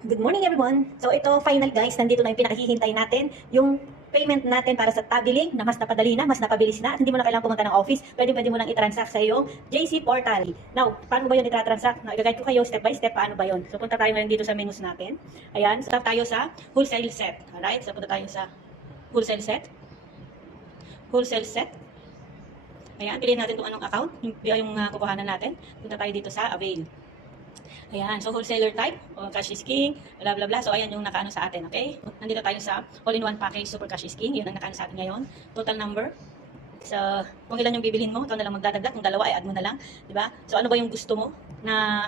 Good morning everyone! So ito, final guys, nandito na yung pinakahihintay natin, yung payment natin para sa Tabiling na mas napadali na, mas napabilis na, at hindi mo na kailangan pumunta ng office, pwede mo lang i-transact sa iyong JC Portal. Now, paano ba yun i-transact? Now, i-guide ko kayo step by step paano ba yun. So punta tayo ngayon dito sa menus natin. Ayan, start tayo sa wholesale set. Alright, so punta tayo sa wholesale set. Wholesale set. Ayan, piliin natin kung anong account, yung kukuhanan natin. Punta tayo dito sa avail. Ayan, so wholesaler type, cash is king, blah blah blah. So ayan yung nakaano sa atin, okay? Nandito tayo sa all-in-one package super cash is king, yun ang nakaano sa atin ngayon. Total number. So, kung ilan yung bibilhin mo, ikaw na lang magdadagdag, kung dalawa ay add mo na lang, di ba? So ano ba yung gusto mo na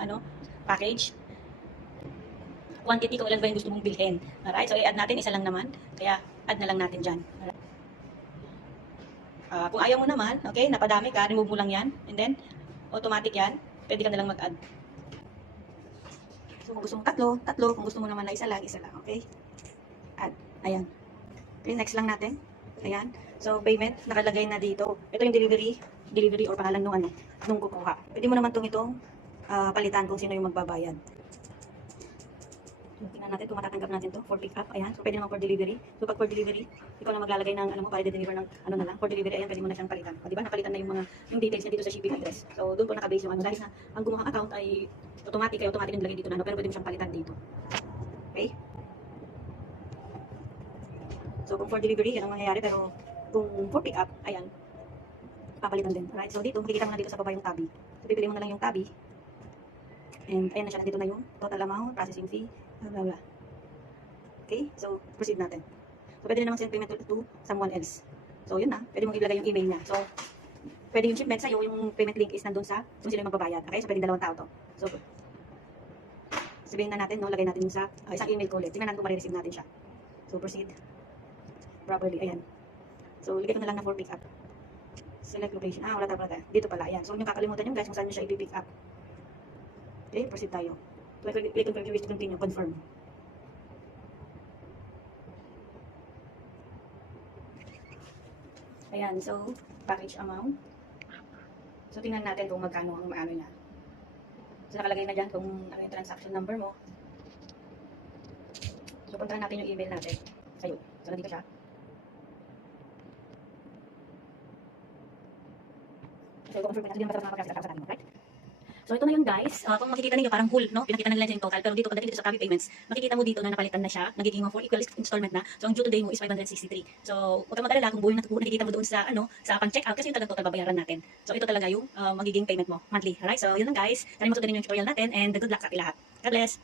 package? Quantity, kung ilan ba yung gusto mong bilhin. Alright, so i-add natin, isa lang naman, kaya add na lang natin diyan. Alright. Kung ayaw mo naman, okay, napadami ka, remove mo lang yan, and then automatic yan, pwede ka na lang mag-add. So, kung gusto mo tatlo. Kung gusto mo naman na isa lang, okay? Add. Ayan. Okay, next lang natin. Ayan. So, payment, nakalagay na dito. Ito yung delivery or pangalan nung kukuha. Pwede mo naman itong palitan kung sino yung magbabayad. So, tingnan natin kung matatanggap natin to for pick up. Ayan. So, pwede naman for delivery. So, pag for delivery, ikaw na maglalagay ng para i-deliver ng na lang. For delivery, ayan, pwede mo na siyang palitan. O, diba? Napalitan na yung details niya dito sa shipping address. So, doon po nakabase yung dahil na ang gumawa account ay automatic yung nilagay dito pero pwede mo siyang palitan dito. Okay? So, kung for delivery, yan ang mangyayari, pero kung for pick up, ayan, papalitan din. Alright? So, dito, makikita mo na dito sa baba yung tabi. So, pipili mo na lang yung tabi. And, ayan na siya, nandito na yung total amount, processing fee, blah, blah, blah. Okay? So, proceed natin. So, pwede na naman send payment to someone else. So, yun na. Pwede mong ilagay yung email niya. So, pwede yung shipment sa'yo, yung payment link is nandun sa kung sila yung magbabayad. Okay? So, pwede dalawang tao to. So, sabihin na natin, lagay natin yung sa isang email ko ulit. Tingnan natin kung ma-receive natin siya. So, proceed properly. Ayan. So, ligay ko na lang na for pick up. Select location. Wala talaga. Dito pala. Ayan. So, yung kakalimutan nyo guys kung saan nyo siya i-pick up. Okay, proceed tayo. Click on wish to continue. Confirm. Ayan. So, package amount. So, tingnan natin kung magkano ang maano niya. So, nakalagay na dyan kung ano yung transaction number mo. So, puntahan natin yung email natin sa'yo. So, nandito siya. So, i-confirm natin yung matapos sa atin, right? So, ito na yun guys. Kung makikita ninyo, parang whole, no? Pinakita na nila yung total. Pero dito, pagdating dito sa Tabi Payments, makikita mo dito na napalitan na siya. Nagiging 4 equal installment na. So, ang due today mo is 563. So, huwag kang mag-alala kung buhay na nakikita mo doon sa, sa pang-checkout kasi yung talagang total babayaran natin. So, ito talaga yung magiging payment mo monthly. Alright? So, yun lang guys. Sana mo sundin yung tutorial natin and good luck sa ating lahat. God bless!